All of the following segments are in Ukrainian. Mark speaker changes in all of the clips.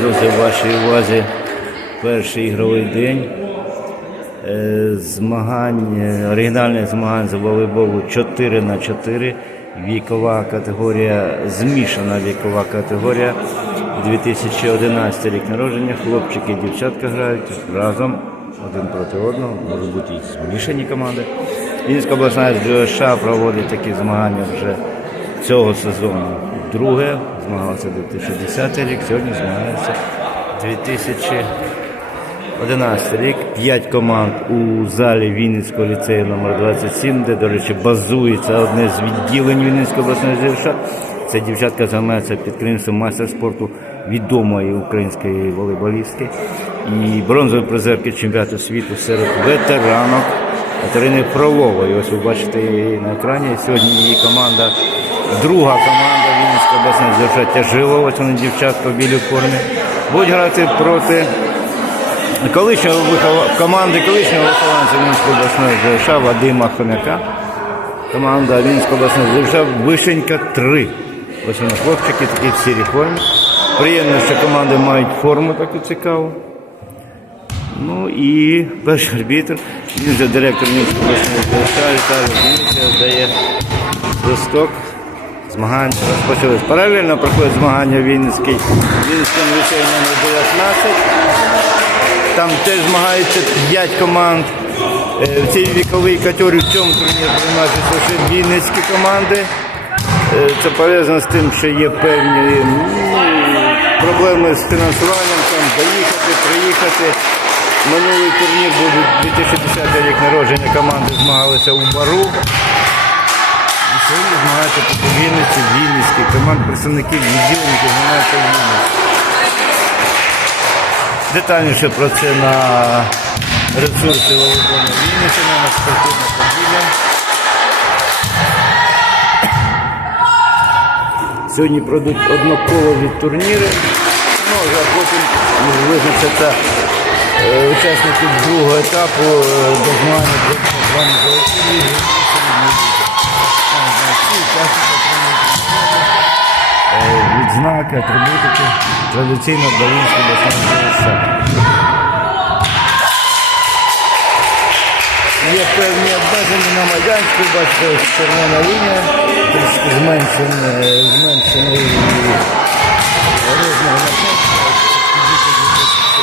Speaker 1: друзі, в вашій увазі перший ігровий день е, змагань, оригінальних змагань з волейболу 4 на 4 вікова категорія, змішана вікова категорія. 2011 рік народження. Хлопчики і дівчатка грають разом один проти одного, можуть бути і змішані команди. Вінська обласна СГШ проводить такі змагання вже цього сезону. Друге, змагалося 2010 рік, сьогодні змагається 2011 рік. П'ять команд у залі Вінницького ліцею номер 27 де, до речі, базується одне з відділень Вінницької обласної ЗРШ. Це дівчатка займається підприємством майстер спорту відомої української волейболістки і бронзової призерки чемпіонату світу серед ветеранок Катерини Фролової. Ось ви бачите її на екрані. Сьогодні її команда, друга команда Вінницької обласної ЗРШ тяжила. Ось вони дівчатка в білій формі. Будуть грати проти колишнього вихова- команди колишнього вихованця Вінницької обласної ЗРШ Вадима Хомяка. Команда Вінницької обласної ЗРШ Вишенька 3. Ось вони хлопчики такі в сірій формі. Приємно, що команди мають форму таку цікаву. Ну і перший арбітр, він же директор обласної ЗРШ Віталій Вінниця дає свисток. Змагання розпочались. Паралельно проходять змагання в Вінницький, Вінницькому ліцеї номер 19. Там теж змагаються 5 команд. Е, В цій віковій категорії в цьому турнірі приймаються лише вінницькі команди. Е, Це пов'язано з тим, що є певні ну, проблеми з фінансуванням, там доїхати, приїхати. Минулий турнір був 2010 рік народження команди змагалися у Бару. Сьогодні змагаються у Вінниці, Вінницькі команд представників відділень, які змагаються в Вінниці. Детальніше про це на ресурсі Володимира Вінниччини, на спортивне поділля. Сьогодні пройдуть одноколові турніри. Ну, вже потім визначаться е, учасники другого етапу е, до змагання званої ліги. Відзнаки, атрибутики традиційно Вінської обласної Є певні обмеження на майданчику, бачите, червона лінія, трішки зменшений, зменшений розмір майданчика.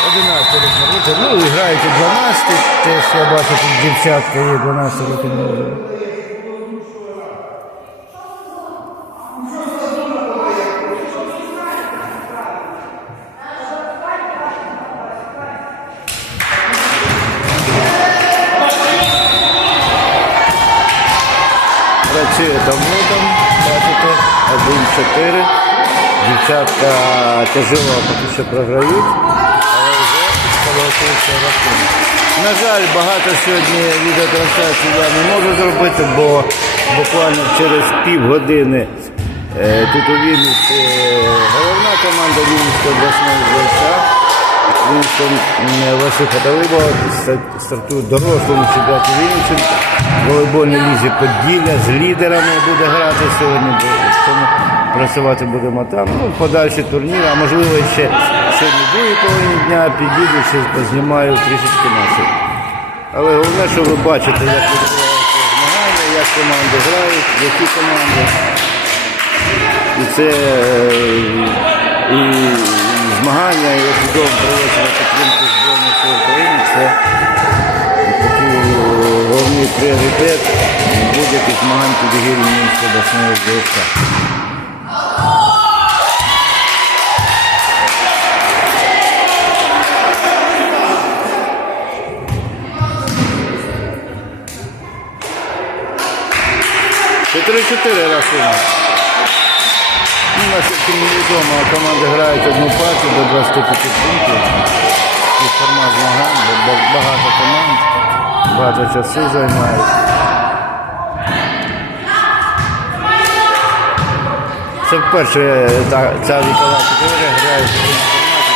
Speaker 1: 11 років народження. Ну і грають у 12, теж я бачу тут дівчатка є 12 років Працює давно бачите, 1-4. Дівчатка тяжело поки що програють, але вже сколотився рахунок. На жаль, багато сьогодні відеотрансляцій я не можу зробити, бо буквально через півгодини е, тут у Вінниці е, головна команда Вінницької обласної ЗСА. Вінницьком Васиха Далибова стартує дорослому чемпіонаті. В волейбольній лізі Поділля з лідерами буде грати сьогодні. працювати будемо там. Ну, подальші турніри, а можливо ще сьогодні другій половині дня підійду, ще познімаю трішечки наші. Але головне, що ви бачите, як відбуваються змагання, як команди грають, які команди. І це е, і змагання, як відомо проводиться на підтримку Збройних сил України, це такий головний пріоритет будь-яких змагань під егідою Мінської обласної ЗСК. Чотири-чотири рахунок. Ну, наскільки мені відомо, команди грають одну партію до 25 пунктів. І формат змагань, багато команд, багато часу займають. Це вперше е, ця вікова категорія грає в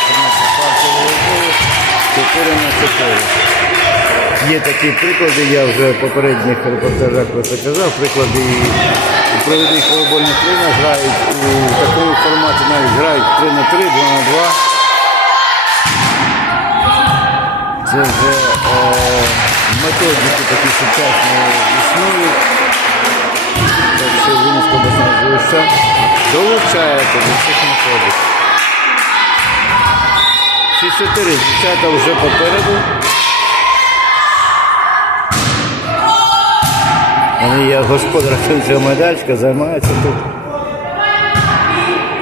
Speaker 1: форматі партії волейболу 4 на 4. Є такі приклади, я вже в попередніх репортажах про це казав, приклади провідний волейбольний тренер грають у такому форматі, навіть грають 3 на 3, 2 на 2. Це вже е, методики такі сучасні існують. Так що Вінницька обласна залишця долучається до цих методик. 64 дівчата вже попереду. Вони є господар цього майданчика, займаються тут.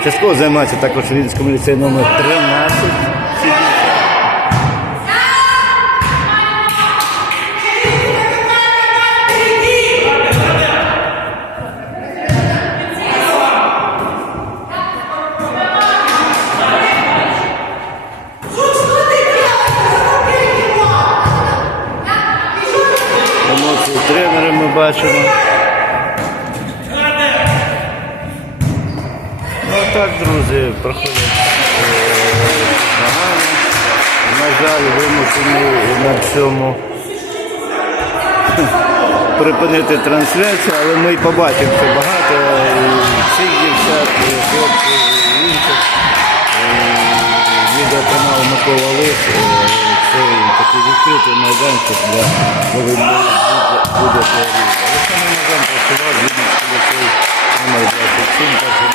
Speaker 1: Частково займається також у ліцею номер 13. Бачимо. Ну так, друзі, проходять е, змагання. На жаль, вимушені на цьому припинити трансляцію, але ми побачимо, що багато цих дівчат, і хлопців, і інших. Е, Відеоканал Микола Лис. е, Це такий відкритий майданчик для волейболу будь-якого рівня. Олександр Мазан працював в Вінницький ліцей номер 27 перший